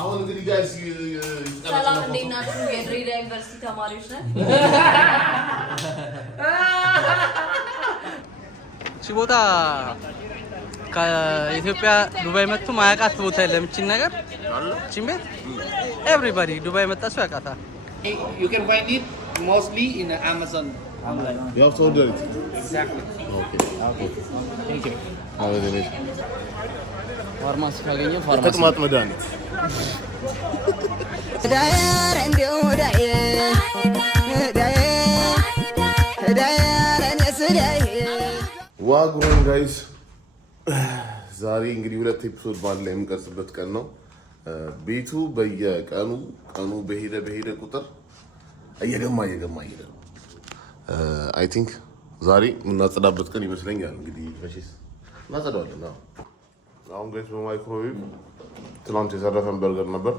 አሁን እንግዲህ ጋይስ ሰላም እንዴት ናችሁ? የድሬዳዋ ዩኒቨርሲቲ ተማሪዎች ነን። እቺ ቦታ ከኢትዮጵያ ዱባይ መጥቶ ማያውቃት ቦታ የለም። እቺን ነገር እቺን ቤት ኤቭሪባዲ ዱባይ መጣ ሰው ያውቃታል። You can find it mostly in Amazon online. You have to order it. Exactly. Okay. Thank you. ፋርማሲ ካገኘ ፋርማሲ ተቅማጥ መድኃኒት ዳያር እንደው ዳያር ነስዳይ ዋጉን ጋይስ ዛሬ እንግዲህ ሁለት ኤፒሶድ ባለ ላይ የምንቀርጽበት ቀን ነው። ቤቱ በየቀኑ በሄደ ቁጥር እየገማ ይሄዳል። አይ ቲንክ ዛሬ የምናጸዳበት ቀን ይመስለኛል። እንግዲህ መቼስ እናጸዳዋለን። አሁን ጋይስ በማይክሮዌቭ ትናንት የሰራፈን በርገር ነበር።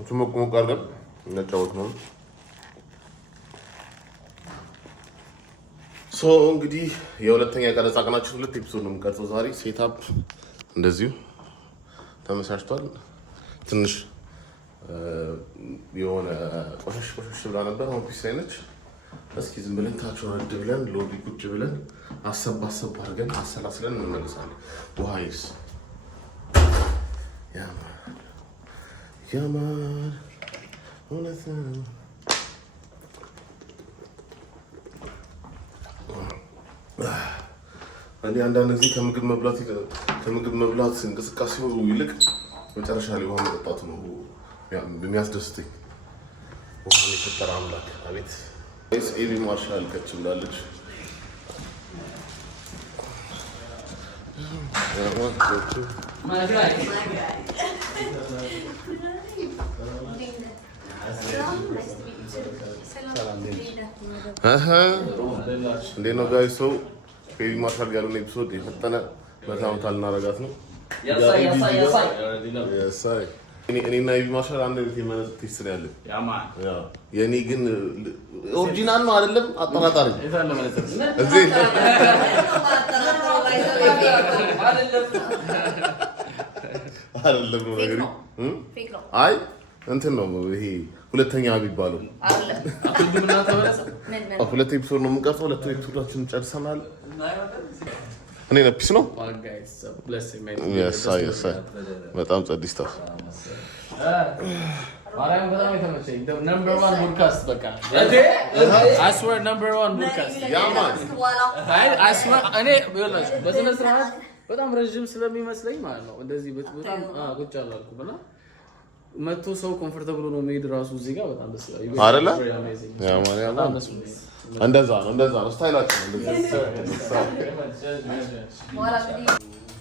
እሱ ሞቅ አድርገን እናጫወት ነው። ሶ እንግዲህ የሁለተኛ ቀረጻ ቀናችን ሁለት ኤፒሶድ ነው የምንቀርጸው ዛሬ። ሴትአፕ እንደዚሁ ተመሳሽቷል። ትንሽ የሆነ ቆሸሽ ብላ ነበር። አሁን ፒስ አይነች። እስኪ ዝም ብለን ታች ወረድ ብለን ሎቢ ቁጭ ብለን አሰብ አድርገን አሰላስለን እንመለሳለን። ውሃይስ ያማን እውነት ነው። እኔ አንዳንድ ጊዜ ከምግብ መብላት እንቅስቃሴው ይልቅ መጨረሻ ላይ ውሃ መጠጣቱ ነው የሚያስደስተኝ። ውሃ የፈጠረ አምላክ አቤት። ወይስ ኤቢ ማርሻል ከች ብላለች። እንዴት ነው ጋይስ? ሰው ኤቢ ማርሻል ጋር ያለውን ኤፒሶድ የፈጠነ መታመታል እናረጋት ነው። እኔና ኤቢ ማርሻል አንድ ቤት የማለት ቴስት ነው ያለን። የእኔ ግን ኦሪጂናል ነው አይደለም፣ አጠራጣሪ እዚህ አይደለም ነው ነገር። አይ እንትን ነው ይሄ ሁለተኛ የሚባለው ሁለት ኤፒሶድ ነው የምንቀርጸው። ሁለት ኤፒሶዳችን ጨርሰናል። እኔ ነፒስ ነው በጣም ጸዲስታ ማርያም በጣም የተመቸኝ ነምበር 1 ፖድካስት በቃ I swear number 1 ፖድካስት I swear እኔ በስነ ስርዓት በጣም ረጅም ስለሚመስለኝ ማለት ነው እንደዚህ በጣም ቁጭ አላልኩም እና መቶ ሰው ኮምፎርታብል ነው መሄድ ራሱ እዚህ ጋር በጣም ደስ ይላል አይደለ? ያ ማርያም እንደዛ ነው ስታይላችን እንደዛ።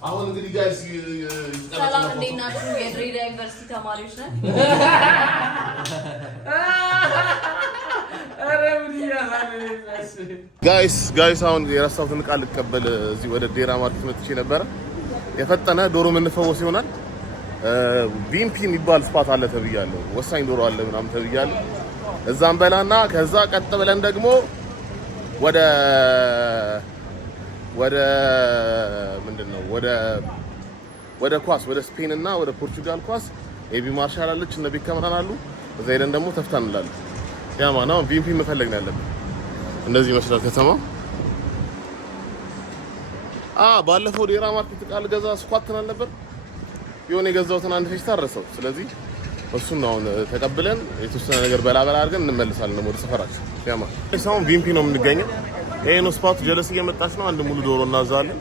አሁን እንግዲህ ጋይስ ሰላም እንዴት ናችሁ? የድሬዳዋ ዩኒቨርሲቲ ተማሪዎች ነን። ጋይስ አሁን የረሳሁትን ዕቃ ልቀበል እዚህ ወደ ዴራ ማርኬት መጥቼ ነበረ። የፈጠነ ዶሮ የምንፈወስ ይሆናል። ቪምፒ የሚባል ስፓት አለ ተብያለሁ። ወሳኝ ዶሮ አለ ምናምን ተብያለሁ። እዛም በላና ከዛ ቀጥ ብለን ደግሞ ወደ ምንድነው ወደ ኳስ ወደ ስፔን እና ወደ ፖርቹጋል ኳስ ኤቢ ማርሻል አለች እና ቢከመራን አሉ። እዛ ሄደን ደግሞ ተፍታን እንላለን። ያማ ነው ቪምፒ መፈለግ ነው ያለብን። እንደዚህ ይመስላል ከተማው። ባለፈው ዴራ ማርኬት ቃል ገዛ ስኳትን አልነበር የሆነ የገዛሁትን አንድ ፌስታ ረሳው። ስለዚህ እሱን ነው አሁን ተቀብለን የተወሰነ ነገር በላበላ አድርገን እንመለሳለን ወደ ሰፈራችን። ያማ ሳውን ቪምፒ ነው የምንገኘው። ይሄ ነው ስፓቱ። ጀለስ እየመጣች ነው። አንድ ሙሉ ዶሮ እናዛለን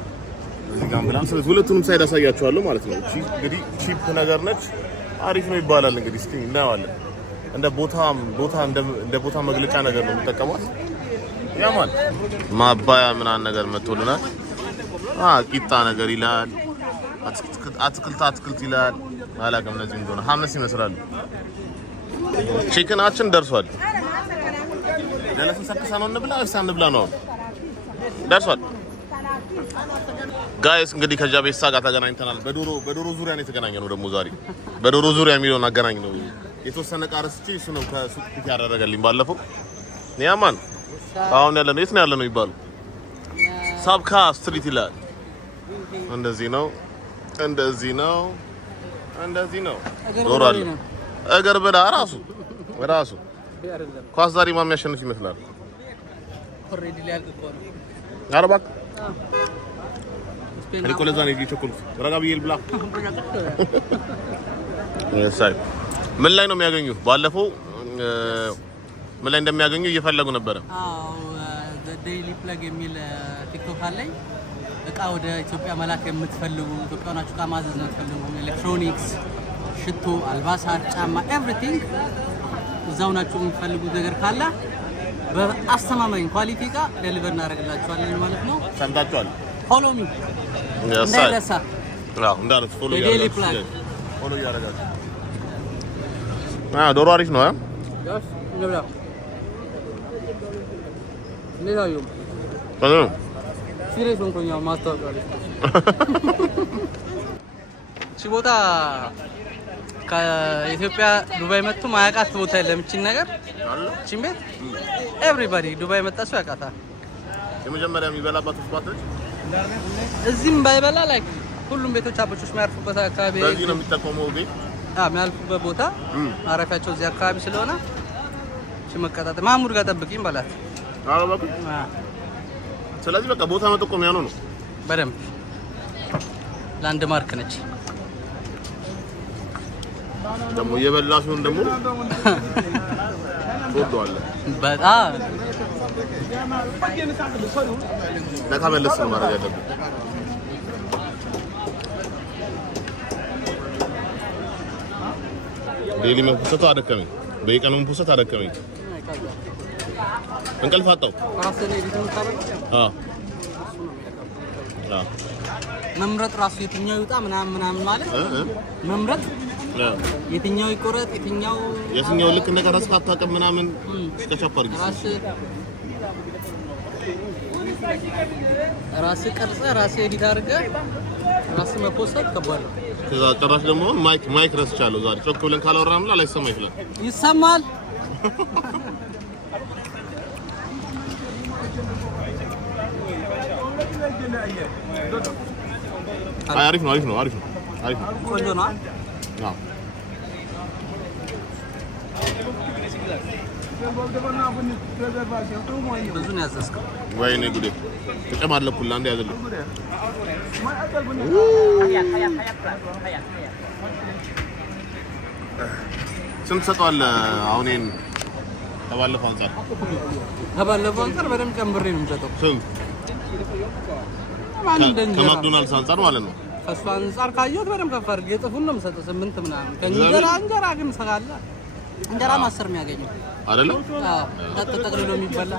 እዚህ ጋር ብላን። ስለዚህ ሁለቱንም ሳይድ አሳያችኋለሁ ማለት ነው። እቺ እንግዲህ ቺፕ ነገር ነች። አሪፍ ነው ይባላል። እንግዲህ እስኪ እናየዋለን። እንደ ቦታ መግለጫ ነገር ነው የምንጠቀማት። ያማል ማባያ ምናምን ነገር መጥቶልናል። ቂጣ ነገር ይላል። አትክልት ይላል። አላውቅም እነዚህ እንደሆነ ሐመስ ይመስላሉ። ቺክናችን ደርሷል። ጀለስን ሰክሳ ነው እንብላ ወይስ አንብላ ነው? ደርሷል ጋይስ። እንግዲህ ከጃቤሳ ጋር ተገናኝተናል። በዶሮ ዙሪያ ነው የተገናኘነው። ደግሞ ዛሬ በዶሮ ዙሪያ የሚለውን አገናኝ ነው። የተወሰነ ቃርስቲ እሱ ነው ከሱቅ ፒክ ያደረገልኝ ባለፈው። ያማን አሁን ያለ ነው የት ነው ያለ ነው ይባሉ ሳብካ ስትሪት ይላል። እንደዚህ ነው እንደዚህ ነው ዶሮ አለ እግር ብላ ራሱ ኳስ ዛሬ ማን የሚያሸንፍ ይመስላል? ኦሬዲ ሊያልቅ እኮ ነው። ኧረ እባክህ እኮ ለዛ ነው የቸኮልኩት። ረጋ ብዬ ልብላ። እሰይ ምን ላይ ነው የሚያገኙ? ባለፈው ምን ላይ እንደሚያገኙ እየፈለጉ ነበረ። አዎ ዴይሊ ፕለግ የሚል ቲክቶክ አለኝ። እቃ ወደ ኢትዮጵያ መላክ የምትፈልጉ ኢትዮጵያ ሆናችሁ እቃ ማዘዝ ነው የምትፈልጉ ኤሌክትሮኒክስ፣ ሽቶ፣ አልባሳት፣ ጫማ ኤቭሪቲንግ እዛው ናችሁ የምትፈልጉት ነገር ካለ በአስተማማኝ ኳሊቲ እቃ ዴሊቨር እናደርግላችኋለን ማለት ነው። ሰምታችኋል። ፎሎ ሚ እንዳይረሳ። አዎ እንዳለ ፎሎ ዴይሊ ፕለግ ፎሎ ያደርጋችሁ። ዶሮ አሪፍ ነው። ያስ እንብላ ለዛዩ ሲሪየስ ሆንኩኝ። ማስታወቂያ ላይ እዚህ ቦታ ከኢትዮጵያ ዱባይ መጥቶ ማያውቃት ቦታ የለም። እቺን ነገር እቺን ቤት ኤቭሪባዲ ዱባይ መጣ ሰው ያውቃታል። የመጀመሪያ የሚበላባት ስፖት ነች። እዚህም ባይበላ ላይክ ሁሉም ቤቶች አበቾች የሚያርፉበት አካባቢ በዚህ ነው የሚጠቀመው ቤት የሚያልፉበት ቦታ ማረፊያቸው እዚህ አካባቢ ስለሆነ እቺ መቀጣጥ ማሙድ ጋር ጠብቂኝ በላት። አዎ በቃ ስለዚህ በቃ ቦታ መጠቆም ያለው ነው። በደምብ ላንድ ማርክ ነች። ደግሞ የበላሽውን ደግሞ ወደዋለ በጣም ለካመለስ ነው ማድረግ ያለብን። ዴሊ መፍሰቱ አደከመኝ። በየቀኑ መፍሰቱ አደከመኝ። እንቅልፍ አጣሁ። መምረጥ ራሱ የትኛው ይውጣ ምናምን ማለት መምረጥ የትኛው ይቆረጥ የትኛው ልክ እንደ ቀረጽ ካታቀም ምናምን ተጨፈር ራስ ቀርጸ ራስ ኤዲት አድርገህ ራስ መፖስት ከባድ ነው። ከዛ ጭራሽ ደግሞ ማይክ ረስቻለሁ። ዛሬ ጮክ ብለን ካላወራን ላይሰማ ይችላል። ይሰማል። አሪፍ ነው። ቆንጆ ነው። አዎ ብዙ ነው ያዘዝከው። ወይኔ ጉዴ ተጨማለኩላ አንዴ ያዘልኩ። ስንት ሰጠዋለህ አሁን? ይሄን ከባለፈው አንፃር በደምብ ጨምሬ ነው የምሰጠው። ስንት? ከማክዶናልድስ አንፃር ማለት ነው። ከእሱ አንፃር ካየሁት በደምብ ከፍ አድርጌ እጥፉን ነው የምሰጠው። 8 ምናምን ከእንጀራ ግን ሰጋለ እንጀራ 10 የሚያገኘው አይደለም። አዎ ተጠቅልሎ የሚበላ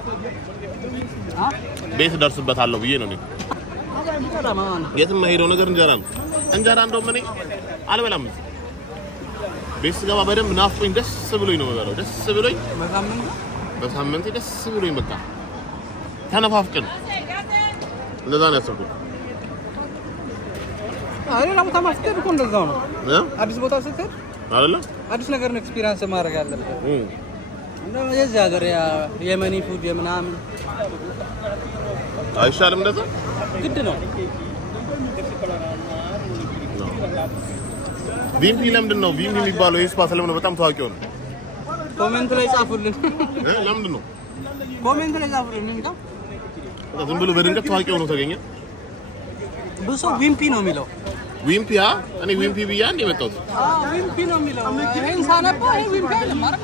ቤት ደርስበታለሁ ብዬ ነው። የትም የማይሄደው ነገር እንጀራ ነው። እንጀራ እንደውም እኔ አልበላም። ቤት ስገባ በደንብ ናፍቆኝ ደስ ብሎኝ ነው የምበላው። ደስ ብሎኝ በሳምንት ደስ ብሎኝ በቃ ተነፋፍቀን እንደዛ ነው ያሰብኩት። ሌላ ቦታ ማስኬድ እኮ እንደዛው ነው። አዲስ ቦታ ስትሄድ አይደለ አዲስ ነገር ነው ኤክስፒሪየንስ ማድረግ ያለበት። የዚህ ሀገር የመኒ ፉድ የምናምን አይሻልም? እንደዛ ግድ ነው። ቪምፒ ለምንድን ነው ቪምፒ የሚባለው? ይህ ስፓት ለምን በጣም ታዋቂው ነው? ኮሜንት ላይ ጻፉልን። ለምንድን ነው ኮሜንት ላይ ጻፉልን? እንዴ ዝም ብሎ በድንገት ታዋቂ ሆኖ ተገኘ? ብዙ ሰው ቪምፒ ነው የሚለው። ዊምፒያ እኔ ዊምፒ ብያ እንደ መጣሁት ዊምፒ ነው የሚለው። ይሄን ሳነባ ዊምፒ አይደለም ማለት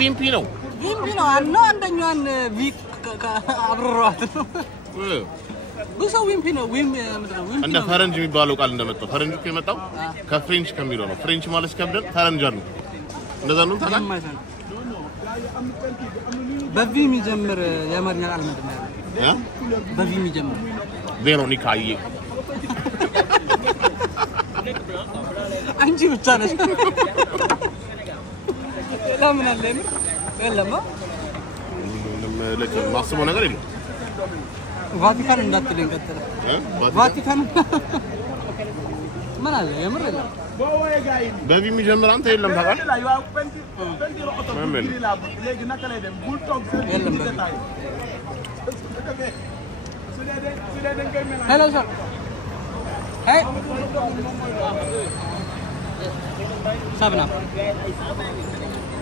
ዊምፒ ነው አና አንደኛዋን ቪክ አብረሯት ነው። ብዙ ሰው ዊምፒ ነው ዊምፒ እንደ ፈረንጅ የሚባለው ቃል እንደመጣው ፈረንጅ እኮ የመጣው ከፍሬንች ከሚለው ነው። ፍሬንች ማለት ከብደን ፈረንጅ ነው። እንደዛ ነው ታውቃለህ። በቪ የሚጀምር የአማርኛ ቃል ምንድን ነው ያለው? በቪ የሚጀምር ቬሮኒካዬ አንቺ ብቻ ነሽ። ለምን አለ ምር የለም ማስበው ነገር የለም። ቫቲካን እንዳትለኝ ቀጥለ ቫቲካን ምን አለ የምር የለም። በቪ የሚጀምር አንተ የለም ታውቃለህ። የለም ሄሎ ሰር 7 up.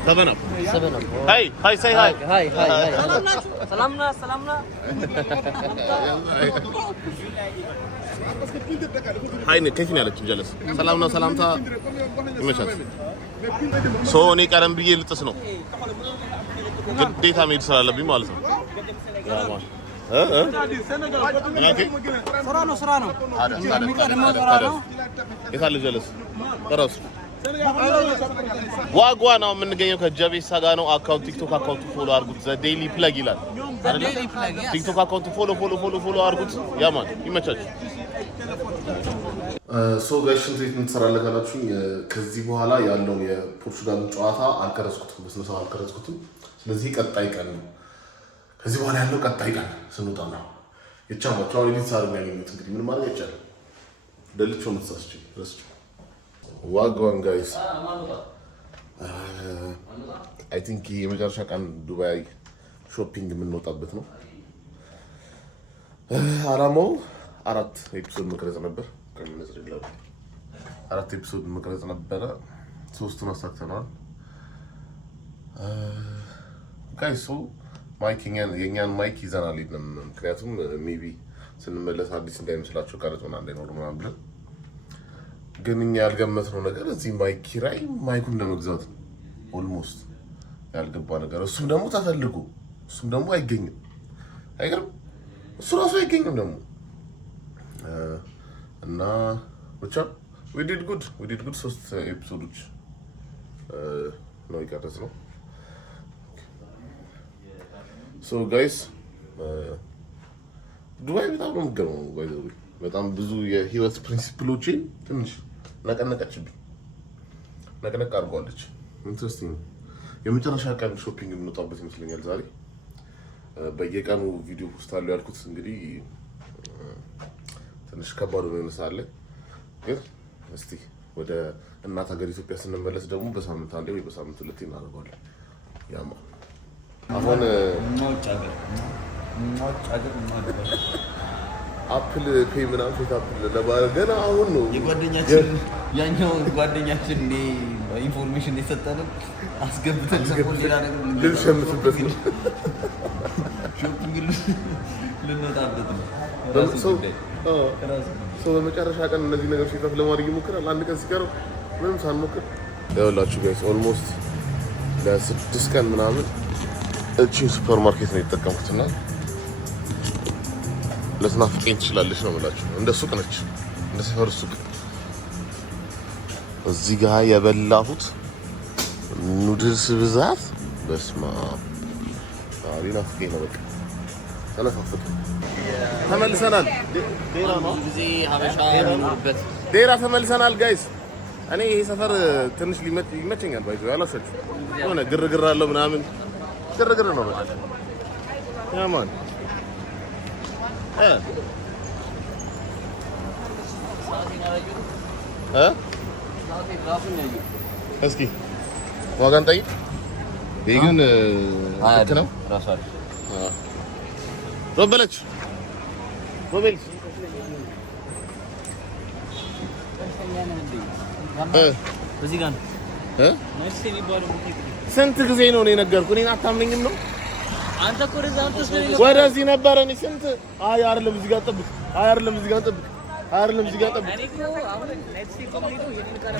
7 up. 7 up. Hi, say hi. Hi. Salamna. Hi, ከየት ነው ያለችው? ጀለስ ሰላም ነው። ሰላምታ ይመቻል። እኔ ቀደም ብዬ ልጥስ ነው ግዴታ መሄድ ስላለብኝ ማለት ነው። ስራ ነው። የታለ ጀለስ ቀረሱ ዋጓ ነው የምንገኘው ከጀቤሳ ጋር ነው። አካውንት ቲክቶክ አካውንት ፎሎ አድርጉት። ዘ ዴይሊ ፕለግ ይላል አይደል? ቲክቶክ አካውንት ፎሎ አድርጉት። ያማን ይመቻችሁ። ጋይስ እንዴት እንሰራለን ካላችሁኝ ከዚህ በኋላ ያለው የፖርቹጋል ጨዋታ አልቀረጽኩትም፣ በስነ ስርዓት አልቀረጽኩትም። ስለዚህ ቀጣይ ቀን ነው። ከዚህ በኋላ ያለው ቀጣይ ቀን ስንወጣ ነው የቻማቸው አሁን እንዴት ሳር የሚያገኙት እንግዲህ ምን ማለት አይቻልም። ደልቾ ምትሳስች ረስች ዋጋውን ጋይስ አይ ቲንክ የመጨረሻ ቀን ዱባይ ሾፒንግ የምንወጣበት ነው። አላማው 4 ኤፒሶድ መቅረጽ ነበር። ከመነጽር ይላል 4 ኤፒሶድ መቅረጽ ነበረ። 3ቱን አሳክተናል ጋይስ። የኛን ማይክ ይዘናል ይደም ምክንያቱም ሜቢ ስንመለስ አዲስ እንዳይመስላችሁ ቀረጽና እንዳይኖር ምናምን ብለን ግን እኛ ያልገመትነው ነገር እዚህ ማይክ ኪራይ ማይኩን ለመግዛት ነው። ኦልሞስት ያልገባ ነገር እሱም ደግሞ ተፈልጎ እሱም ደግሞ አይገኝም። አይገርም? እሱ ራሱ አይገኝም ደግሞ እና ብቻ we did good 3 ኤፒሶዶች ነው የቀረጽነው። So guys ዱባይ በጣም ነው የምትገርመው። በጣም ብዙ የህይወት ፕሪንሲፕሎችን ትንሽ ነቀነቀችብኝ፣ ነቀነቅ አድርጓለች። ኢንትረስቲንግ የመጨረሻ ቀን ሾፒንግ የምንወጣበት ይመስለኛል ዛሬ። በየቀኑ ቪዲዮ ፖስት አለው ያልኩት እንግዲህ ትንሽ ከባድ ነው ይመስላል። ግን እስቲ ወደ እናት ሀገር ኢትዮጵያ ስንመለስ ደግሞ በሳምንት አንዴ ወይ በሳምንት ሁለቴ እናደርጋለን። ያማ አሁን አፕል ፔይ ምናምን ፌት አፕል ለባለ ገና አሁን ነው የጓደኛችን ያኛው ጓደኛችን ኢንፎርሜሽን የሰጠንን አስገብተን ሰሞኑን ሌላ ነገር ልንሸምትበት ነው። ሾፒንግ ልንወጣበት ነው። በመጨረሻ ቀን እነዚህ ነገሮች ሲፈፍ ለማድረግ ይሞክራል። አንድ ቀን ሲቀረው ምንም ሳንሞክር ያውላችሁ ጋይስ ኦልሞስት ለ6 ቀን ምናምን እቺን ሱፐር ማርኬት ነው የተጠቀምኩትና ለስናፍቀኝ ትችላለች ነው የምላችሁ። እንደ ሱቅ ነች፣ እንደ ሰፈር ሱቅ። እዚህ ጋር የበላሁት ኑድልስ ብዛት በስማ ናፍቀኝ ነው። በቃ ተነፋፈቅ ተመልሰናል። ዴራ ነው ጊዜ ሀበሻ የሚኖርበት ዴራ ተመልሰናል ጋይስ። እኔ ይሄ ሰፈር ትንሽ ይመቸኛል። ባይዞ ያላሰችሁ የሆነ ግርግር አለው ምናምን ግርግር ነው በቃ ያማን እስኪ ዋጋን ጠይቅ። ይሄ ግን ልክ ነው። ሮበለች ሮቤልስ እዚህ ጋር ስንት ጊዜ ነው እኔ ነገርኩህ? እኔን አታምነኝም ነው? አንተ እኮ ወደዚህ ነበር እኔ ስንት አይደለም እዚህ ጋር ጠብቅ፣ አይደለም እዚህ ጋር ጠብቅ፣ አይደለም እዚህ ጋር ጠብቅ።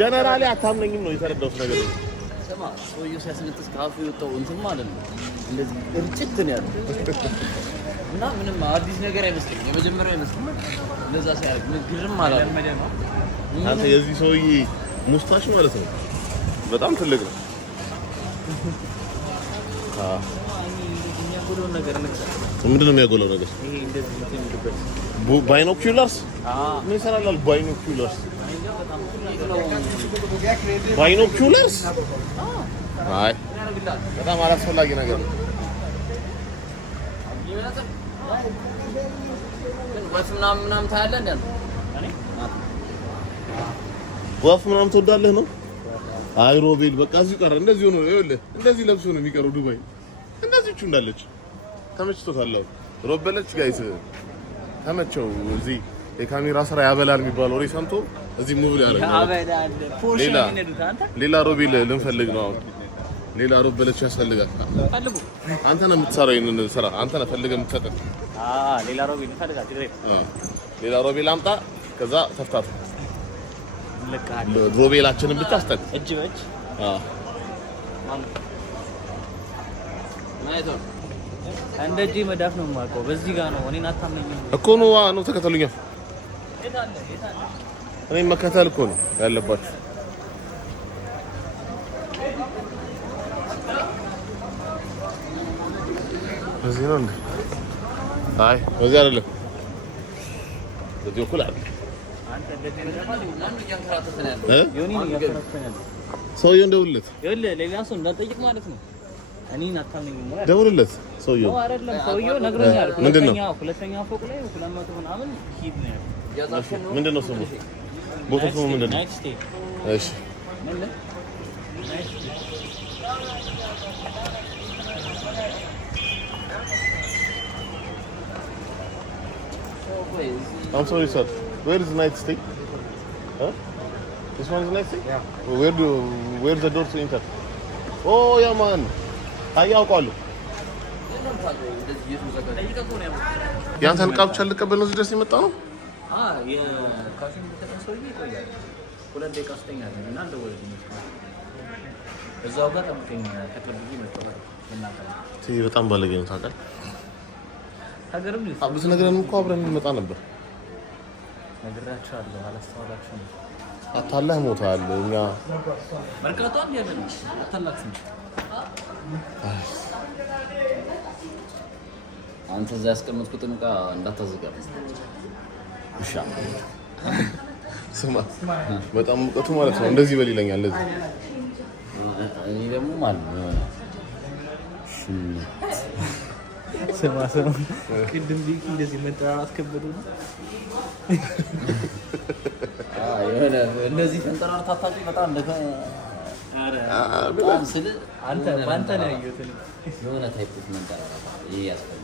ጀነራሊ አታምነኝም ነው የተረዳሁት ነገር ነው። ስማ ሰውዬው ሲያስነጥስ ካፉ የወጣው እንትን ማለት ነው እንደዚህ እርጭት ነው ያለው እና ምንም አዲስ ነገር አይመስልም። የመጀመሪያው አይመስልም። እንደዛ ሲያደርግ ምን ግርም አላለም። አንተ የዚህ ሰውዬ ሙስታሽ ማለት ነው በጣም ትልቅ ነው። ምንድን ነው የሚያጎለው ነገር? ባይኖኩላርስ ምን ይሰራል? ባይኖኩላርስ ባይኖኩላርስ አይ በጣም አላስፈላጊ ነገር ነው። ወፍ ምናምን ታያለህ እንዴ? ወፍ ምናምን ትወዳለህ ነው? አይ ሮቤል በቃ እዚህ ቀረ። እንደዚህ ሆኖ ይኸውልህ እንደዚህ ለብሶ ነው የሚቀረው ዱባይ። እንደዚህቹ እንዳለች ተመችቶታል። ሮበለች ጋይስ ተመቸው። እዚህ የካሜራ ስራ ያበላል የሚባለው ወሬ ሰምቶ እዚህ ሙቭ ያደርጋል። ሌላ ሮቤል ልንፈልግ ነው አሁን። ሌላ ሮቤልች ያስፈልጋል። ፈልጉ። አንተ ነው የምትሰራው ይሄንን ስራ። አንተ ነህ ፈልገህ የምትሰጠን። ሌላ ሮቤል እንፈልጋለን። ሌላ ሮቤል አምጣ። ከዛ ተፍታቱ ሮቤላችንን ብቻ አስጠን እጅ በእጅ እንደ እጅ መዳፍ ነው የማውቀው። በዚህ ጋር ነው። እኔን አታመኝም እኮ ነው ተከተሉኛ። እኔን መከተል እኮ ነው ያለባችሁ። በዚህ ነው እንዴ? አይ በዚህ አይደለም። በዚህ እኮ አይደለም። ሰውዬው እንደውልለት ሌላ ሰው እንዳጠይቅ ማለት ነው። እኔን አታምነኝም ወይ? ደውልለት። ሰውዬው አይደለም ሰውዬው ነግሮኛል። ሁለተኛ ፎቅ ላይ 200 ምናምን ሂድ ነው ያለው። ምንድን ነው ስሙ? ቦታው ስሙ ምንድን ነው? እሺ I'm sorry, sir. Where is the night stay? Huh? This one is night stay? Yeah. Where's the door to enter? Oh, yeah, man. How call you? ያንተን ዕቃ ብቻ ልቀበል ነው እዚህ ድረስ የመጣ ነው? የካፌን ሰውዬ ይቆያል። 2 ደቂቃ ስተኛል እና እንደወለድ እዛው ጋር ጠብቀኝ ተቀብዬ መጣሁ። በጣም ባለጌ ነው ታውቃለህ። ሀገርም አብስ ነገርን እኮ አብረን እንመጣ ነበር። ነግራችኋለሁ፣ አላስተዋላችሁም። አታላህ ሞታል። እኛ መርካቶ አንድ ያለ ነው አታላችሁ። አንተ እዛ ያስቀመጥኩትን ዕቃ እንዳታዘጋብ። እሺ ስማ፣ በጣም ሙቀቱ ማለት ነው እንደዚህ በል ይለኛል። እንደዚህ እኔ ደግሞ ማለት ነው ስማ ቅድም ቢክ እንደዚህ መጠራራት ከበዱ ነው። የሆነ እንደዚህ ተንጠራርታ ታጣቂ በጣም በጣም ስለ አንተ ነው ያየሁት። የሆነ ታይፕ መንጠራራት ይሄ ያስፈልጋል።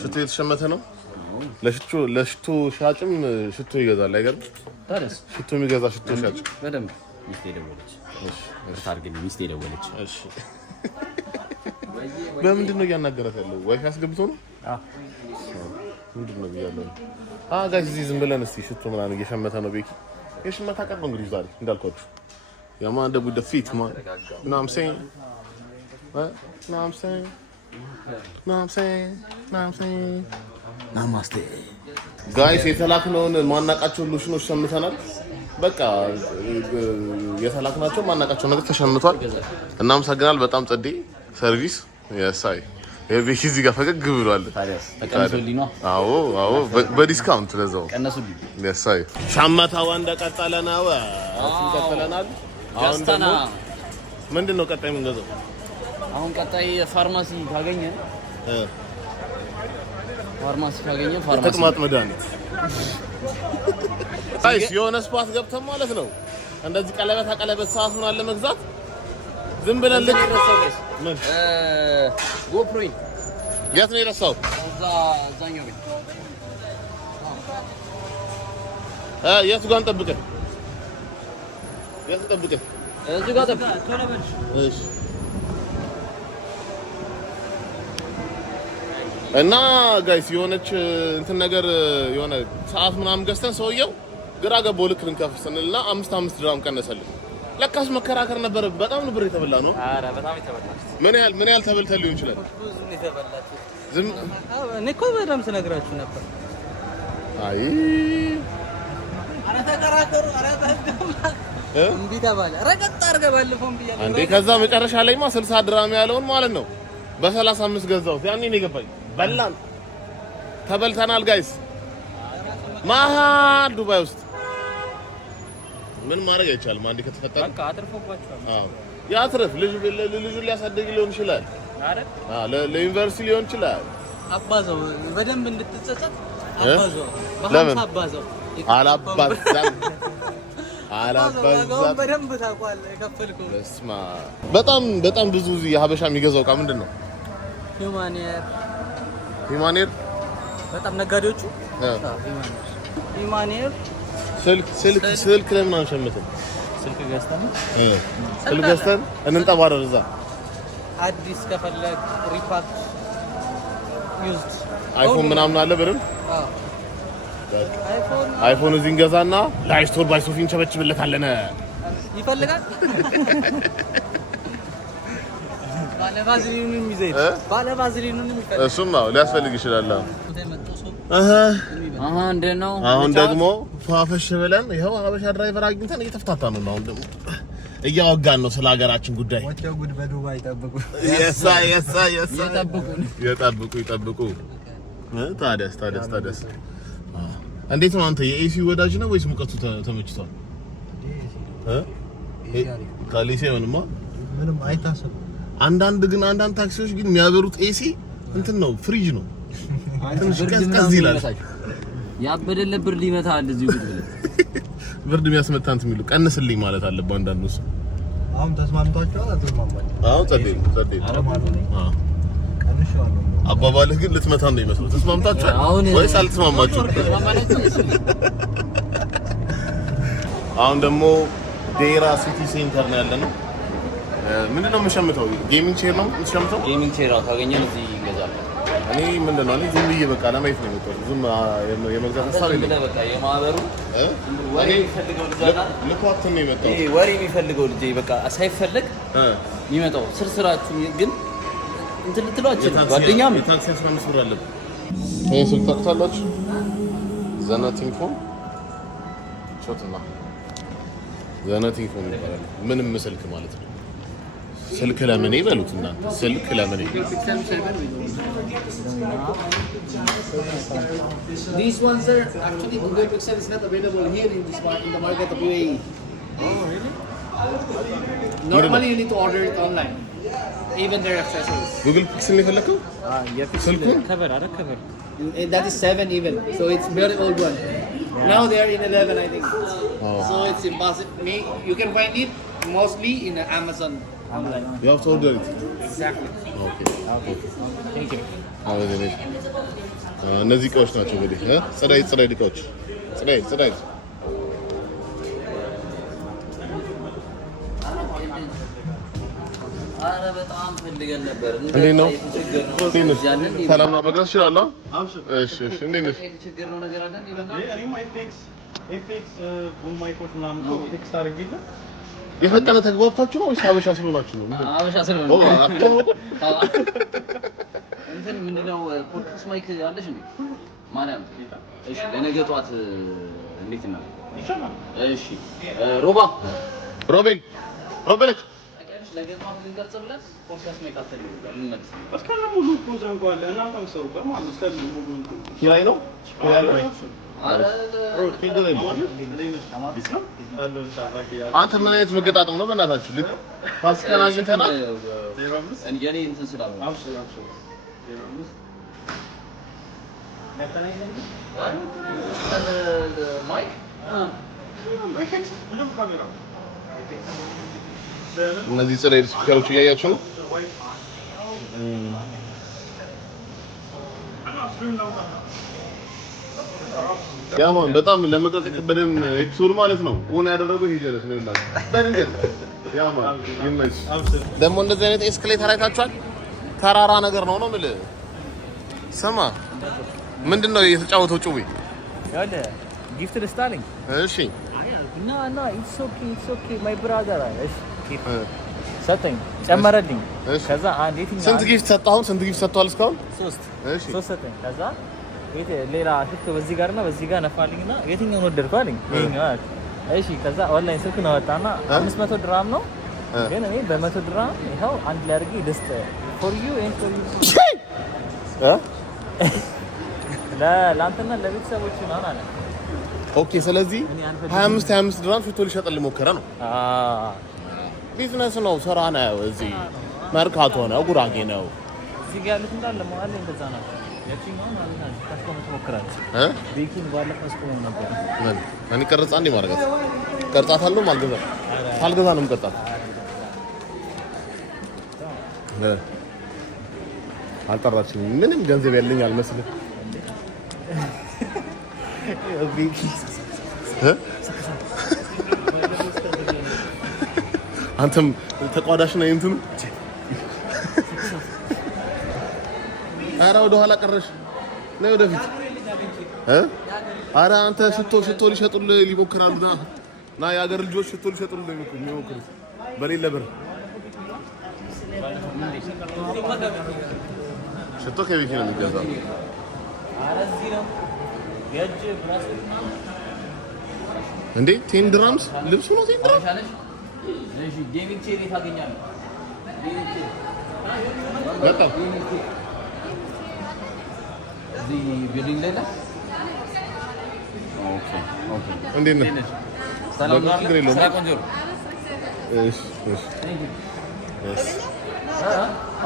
ሽቶ የተሸመተ ነው። ለሽቶ ሻጭም ሽቶ ይገዛል። አይገርም? ታዲያስ ሽቶ የሚገዛ ሽቶ ሻጭ በደንብ ሚስቴ ደወለች። እሺ ታርገኝ ሚስቴ ደወለች። እሺ በምንድን ነው እያናገራት ያለው? ዋይፋይ አስገብቶ ነው? ምንድን ነው እያለው? ጋይስ እዚህ ዝም ብለን እስቲ ሽቶ ምናምን እየሸመተ ነው። ቤኪ የሽመታ ቀን ነው እንግዲህ ዛሬ እንዳልኳችሁ ያማን ደቡ ደፊት ማን ናም ሰይ ናማስቴ ጋይስ የተላክነውን ማናቃቸው ሎሽኖች ሸምተናል። በቃ የተላክናቸው ማናቃቸው ነገር ተሸምቷል። እናመሰግናል። በጣም ጸዴ ሰርቪስ የሳይ የቤኪ እዚህ ጋር ፈገግ ብሏል። ታዲያስ ተቀንሶልኝ ነው? አዎ በዲስካውንት ለዛው ቀነሱልኝ። የሳይ ሻመታው እንደቀጠለ ነው። እሱን ቀጥለናል። አሁን ደግሞ ምንድን ነው ቀጣይ የምንገዛው? አሁን ቀጣይ ፋርማሲ ካገኘን ፋርማሲ ተቅማጥ መድኃኒት አይስ የሆነ ስፓት ገብተን ማለት ነው እንደዚህ ቀለበት ሰዓት ምናምን ለመግዛት ዝም ብለን ልክ ምን ጎፕሮይ የት ነው የረሳው? እዛኛው ቤት የቱ ጋር እንጠብቅህ? እዚህ ጋር ጠብቅ። እሺ እና ጋይስ የሆነች እንትን ነገር የሆነ ሰዓት ምናምን ገዝተን ሰውየው ግራ ገባው። ልክ ልንከፍል ስንልና 5 ድራም ቀነሰልን። ለካስ መከራከር ነበር። በጣም ብር የተበላ ነው። አረ በጣም የተበላችሁ። ምን ያህል ተበልተህ ሊሆን ይችላል? ብዙ የተበላችሁ። እኔ እኮ በደምብ ስነግራችሁ ነበር። አይ አረ ተከራከሩ። አረ እምቢ ተባለ። ረቀጥ አድርገህ ባለፈውም ብያለሁ አንዴ። ከዛ መጨረሻ ላይማ 60 ድራም ያለውን ማለት ነው በ35 ገዛሁት። ያኔ ነው የገባኝ። በላን ተበልተናል ጋይስ። መሀል ዱባይ ውስጥ ምን ማድረግ አይቻልም። አንዴ ከተፈጠረ በቃ አትርፎባችኋል። አዎ ያትርፍ። ልጁን ሊያሳድግ ሊሆን ይችላል። አይደል? ለዩኒቨርሲቲ ሊሆን ይችላል። አባዛው በደንብ እንድትጸጸት አባዛው። ለምን አባዛው? አላባዛም በደንብ ታውቃለህ። የከፈልከው በስማ በጣም ብዙ የሀበሻ የሚገዛው እቃ ምንድን ነው? ሂማኔር በጣም ነጋዴዎቹ ሂማኔር ስልክ ለምን አንሸምትም? ስልክ ገዝተን እንንጠባረር እዛ። አዲስ ከፈለግ ሪፓክ ዩዝድ አይፎን ምናምን አለ በደምብ አይፎን እዚህ እንገዛና ላይ ስቶር ባይ ሶፊ እንቸበችብለታለን። ይፈልጋል ባለቫዝሊኑን ይዘይት ባለቫዝሊኑን ይፈልጋል። እሱማ ሊያስፈልግ ይችላል። እንዴት ነው? አሁን ደግሞ ፏፈሽ ብለን ይኸው ሀበሻ ድራይቨር አግኝተን እየተፍታታን ነው። አሁን ደግሞ እያወጋን ነው ስለ ሀገራችን ጉዳይ። ወጣው ጉድ በዱባይ ጠብቁ። ይጠብቁ። ታዲያስ እንዴት ነው አንተ? የኤሲ ወዳጅ ነው ወይስ ሙቀቱ ተመችቷል? ካሊሴ ምንማ ምንም አይታሰብም። አንዳንድ ታክሲዎች ግን የሚያበሩት ኤሲ እንትን ነው፣ ፍሪጅ ነው። ትንሽ ቀዝቀዝ ይላል። ያበደለ ብርድ ይመታል። እዚሁ ብርድ የሚያስመታን የሚሉ ቀንስልኝ ማለት አለበት አንዳንዱ ሰው። አሁን ተስማምቷቸዋል። አትስማማቸው? አዎ ጸዴ። አባባልህ ግን ልትመታ ነው ይመስለው። ተስማምታችኋል ወይስ አልተስማማችሁም? አሁን ደግሞ ዴራ ሲቲ ሴንተር ነው ያለነው። ምንድነው የምሸምተው? ጌሚንግ ቼር ነው የምትሸምተው? ጌሚንግ ቼር ካገኘን እዚህ ይገዛል። እኔ ምንድነው ዝም ብዬ በቃ ለማየት ነው የመጣሁት። ዝም የመግዛት ሀሳብ የለም። በቃ የማህበሩ ወሬ የሚፈልገው ልጅ አለ። ልኳትን ነው የመጣሁት። ይሄ ወሬ የሚፈልገው ልጅ በቃ ሳይፈልግ የሚመጣው ስርስራችሁ ግን እንትን ልትሏችሁ ጓደኛም ታክሲ 15 ብር አለበት። ይሄ ስልክ ታውቁታላችሁ? ዘነቲንግ ፎን ሾትና ዘነቲንግ ፎን ይባላል። ምንም ስልክ ማለት ነው። ስልክ ለምን ይበሉት እናንተ? ስልክ ለምን? These ones are actually Google Pixel is not available here in the market of UAE. Oh, really? Normally you need to order it online. Even their accessories. Google Pixel ነው የፈለከው? ስልኩን ከቨር አረ ከቨር that is 7 even. So it's very old one. Now they are in 11 I think. So it's impossible. You can find it mostly in Amazon. You have to order it. Exactly. Okay. Thank you. እነዚህ እቃዎች ናቸው እንግዲህ ጽዳይ እቃዎች ጽዳይ አረ በጣም ፈልገን ነበር። እንዴት ነው? ሰላም ነው? መግዛት እችላለሁ? እሺ እንዴት ነሽ? ችግር ነው ነገር አለ የፈጠነ ተግባብታችሁ ነው ወይስ ሀበሻ ስለሆናችሁ ነው? ሀበሻ ስለሆናችሁ እንትን ምንድነው ፖድካስት ማይክ አለሽ እንዴ? ማርያም እሺ፣ ለነገ ጧት እንዴት ነው? እሺ ሮቤል ነገ ጧት ልንቀርጽ ብለን ፖድካስት ማይክ አትፈልጉም እንመልስ እስከነ ሙሉ ፕሮግራም ጓለ እናንተም ሰው በማን እስከነ ሙሉ ኪራይ ነው አንተ ምን አይነት መገጣጠም ነው? በእናታችሁ ልክ ፋሲካን አግኝተናል። የኔ እንትን ስላለው እነዚህ ጽሬ ስፒከሮች እያያችሁ ነው። ያማን በጣም ለመቅረጽ ከበደም ኤፒሶድ ማለት ነው። ሆነ ያደረገው ይሄ ጀለስ ነው ይላል። በድንገት ያማን ይመች። ደግሞ እንደዚህ አይነት ኤስኬሌተር አይታችኋል? ተራራ ነገር ነው የምልህ። ስማ ምንድነው የተጫወተው ጩቤ? ያለ ጊፍት ደስታለኝ። እሺ ና ኢትስ ኦኬ ማይ ብራዘር እሺ ሰጠኝ ጨመረልኝ። ከዛ አንድ የትኛው ስንት ጊፍት ሰጣው? ስንት ጊፍት ሰጥቷል እስካሁን? 3 እሺ 3 ሰጠኝ። ከዛ ሌላ ሽቶ በዚህ ጋርና በዚህ ጋር ነፋልኝና የትኛውን ወደድከው አለኝ። ይሄኛው አለ። እሺ ከዛ ኦንላይን ስልኩን አወጣና 500 ድራም ነው ግን እኔ በ100 ድራም ይሄው አንድ ላይ አድርጌ ደስተ for you and for you ለአንተና ለቤተሰቦች ነው አለ። ኦኬ ስለዚህ 25 ድራም ሽቶ ሊሸጥልህ ሞከረ ነው። ቢዝነስ ነው፣ ስራ ነው። እዚህ መርካቶ ነው፣ ጉራጌ ነው። እዚህ ጋር ያሉት እንዳለ መዋል እንደዛ ነው። የትኛው ማለት ነው? ካስቆመት ሞክራለች ቤኪን ባለፈው አስቆመን ነበር። ምን እኔ ቀርጻ እንዴ ማረጋት ቀርጻታለሁ። ማልገዛ ካልገዛ ነው የምቀርጻት። አልጠራችኝም። ምንም ገንዘብ ያለኝ አልመስልም። አንተም ተቋዳሽ ነህ እንትኑ ኧረ ወደ ኋላ ቀረሽ ነይ ወደፊት ኧረ አንተ ሽቶ ሊሸጡልህ ሊሞክራሉ ና የሀገር ልጆች ሽቶ ሊሸጡልህ የሚሞክሩት በሌለ ብር ሽቶ ከቤት ነው የሚገዛው እንዴ 10 ድራምስ ልብሱ ነው 10 ድራም እሺ ጌሚንግ ቼሪ ታገኛለህ በጣም እዚህ ቢልዲንግ ላይ ነው ኦኬ እንዴት ነህ ሰላም ነው ስራ ቆንጆ ነው እሺ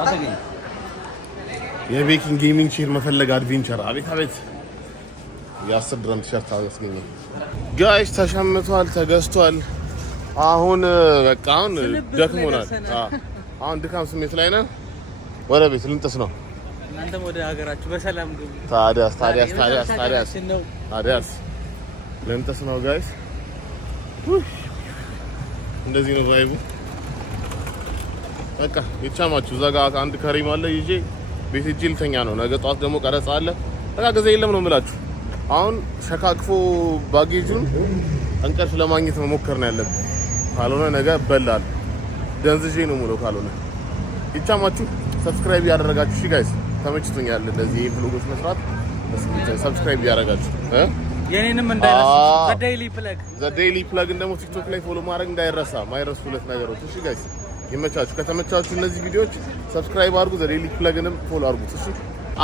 አታገኝ የቤኪንግ ጌሚንግ ቼር መፈለግ አድቬንቸር አቤት የ10 ድራም ቲሸርት አስገኘ ጋይስ ተሸምቷል ተገዝቷል አሁን በቃ አሁን ደክሞናል አሁን ድካም ስሜት ላይ ነን ወደ ቤት ልንጥስ ነው እናንተም ወደ ሀገራችሁ በሰላም ግቡ ታዲያስ ልንጥስ ነው ጋይስ እንደዚህ ነው ቫይቡ በቃ ይቻማችሁ እዛ ጋር አንድ ከሪም አለ ይዤ ቤት ሂጅ ልተኛ ነው ነገ ጧት ደግሞ ቀረጻ አለ በቃ ጊዜ የለም ነው የምላችሁ አሁን ሸካክፎ ባጌጁን እንቅልፍ ለማግኘት መሞከር ነው ያለብን ካልሆነ ነገ በላል ደንዝዤ ነው ሙሉ ካልሆነ ይቻማችሁ ሰብስክራይብ ያደረጋችሁ እሺ ጋይስ ተመችቶኛል እንደዚህ ቭሎጎች መስራት ሰብስክራይብ ያደረጋችሁ የኔንም እንዳይረሳ ዘ ዴይሊ ፕለግ ደግሞ ቲክቶክ ላይ ፎሎ ማድረግ እንዳይረሳ ማይረሱ ሁለት ነገሮች እሺ ጋይስ ይመቻችሁ ከተመቻችሁ እነዚህ ቪዲዮዎች ሰብስክራይብ አድርጉ ዘ ዴይሊ ፕለግንም ፎሎ አድርጉት እሺ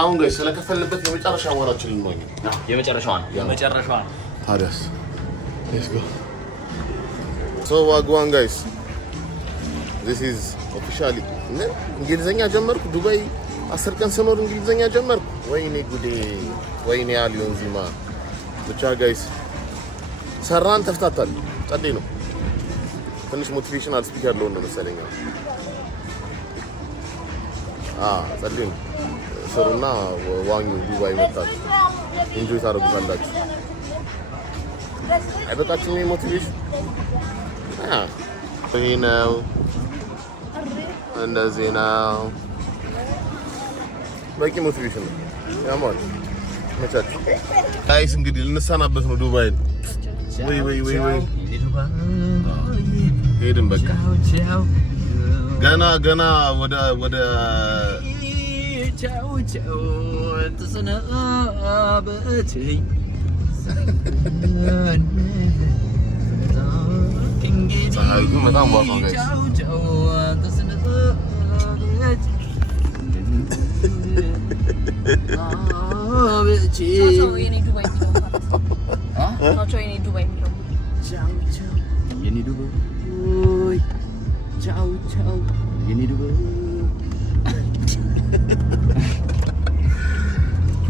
አሁን ጋይስ ስለከፈልበት የመጨረሻ ወራችን ልንሆን የመጨረሻዋን ታዲያስ ሌትስ ጎ ሶ ዋግዋን ጋይስ this is officially እንግሊዘኛ ጀመርኩ ዱባይ 10 ቀን ስኖር እንግሊዘኛ ጀመርኩ ወይኔ ጉዴ ወይኔ አሊዮን ዚማ ብቻ ጋይስ ሰራን ተፍታታል ጸዴ ነው ትንሽ ሞቲቬሽናል ስፒከር ለሆነ መሰለኝ ጸዴ ነው ሰሩና ዋኙ ዱባይ መጣችሁ ኢንጆይ ታደርጉታላችሁ አይበቃችሁም ሞቲቬሽን ይሄ ነው እንደዚህ ነው በቂ ሞቲቬሽን ነው ያማል መቻችሁ ጋይስ እንግዲህ ልንሰናበት ነው ዱባይን ወይ ሄድን በቃ ገና ወደ ቻው ተሰናበተኝ ፀሐዩ በጣም ዋጋው ጋይስ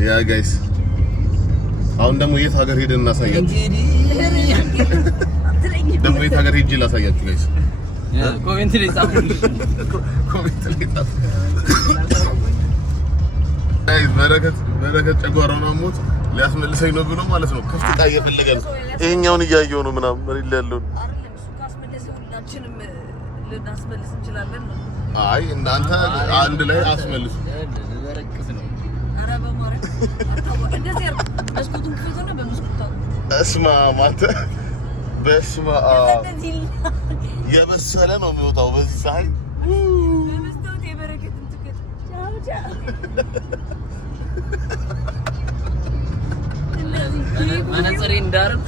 ያ ጋይስ አሁን ደግሞ የት ሀገር ሄደን እናሳያችሁ ደግሞ የት ሀገር ሄጄ ላሳያችሁ ጋይስ ኮሜንት ላይ ጻፉ በረከት ጨጓራውን አሞት ሊያስመልሰኝ ነው ብሎ ማለት ነው ክፍት ዕቃ እየፈለገ ነው ይሄኛውን እያየሁ ነው ምናምን መሬት ላይ ያለውን ልናስመልስ እንችላለን ነው አይ እናንተ አንድ ላይ አስመልሱ ዘረቅስ ነው ኧረ በማረክ እንደዚህ መስኮቱን ክፈቱና በመስኮቱ እስማ ማተ በስማ የበሰለ ነው የሚወጣው በዚህ ፀሐይ በመስታወት የበረከትን ትከት ቻው መነጽሬ እንዳርም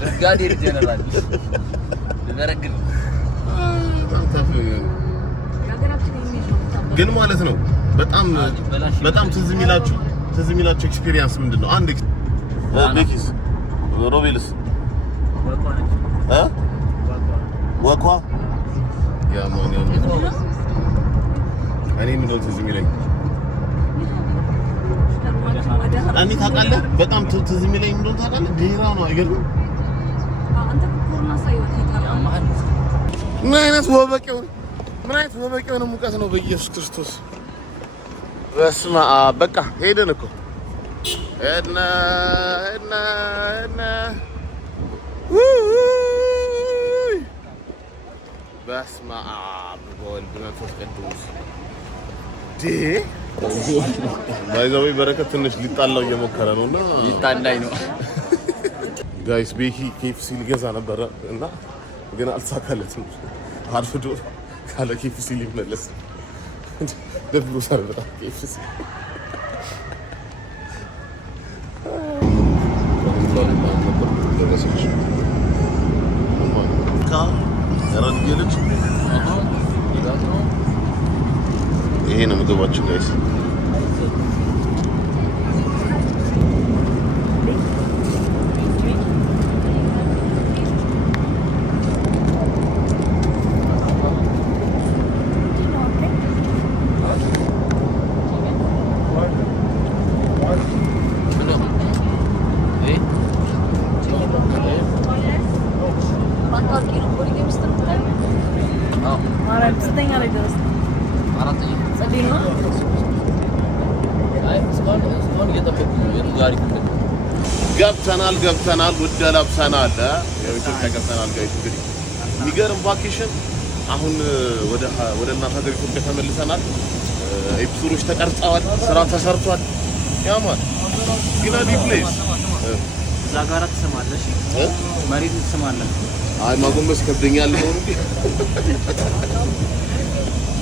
ብርጋዴር ጀነራል ለበረግል ግን ማለት ነው በጣም ትዝ የሚላችሁ ኤክስፒሪየንስ ምንድነው አንድ ቤኪስ ሮቤልስ ወኳ ያማን እኔ ምንድነው ትዝ የሚለኝ እኔ ታውቃለህ በጣም ትዝ የሚለኝ ምንድነው ታውቃለህ ዴራ ነው አይገርም አንተ ኮሮና ሳይወጣ ምን አይነት ወበቂው ነው ሙቀት ነው በኢየሱስ ክርስቶስ በስመ አብ በቃ ሄደን እኮ ሄድና በስመ አብ ወወልድ ወመንፈስ ቅዱስ ባይዘው በረከት ትንሽ ሊጣላው እየሞከረ ነውና ሊጣላኝ ነው ጋይስ ቤኪ KFC ሊገዛ ነበረ እና ግን አልተሳካለትም አርፍዶ ካለ KFC ሊመለስ ደብሎ ሰርበታ KFC ይሄ ነው ምግባችን ጋይስ ገብተናል ወደ ለብሰናል የኢትዮጵያ ገብተናል ጋይስ እንግዲህ የሚገርም ቫኬሽን አሁን ወደ እናት ሀገር ኢትዮጵያ ተመልሰናል ኤፒሶዶች ተቀርጸዋል ስራ ተሰርቷል ያማል ግን ፕሌስ እዛ ጋር ትሰማለሽ መሬት ትሰማለሽ አይ ማጎንበስ ከብደኛል ነው እንዴ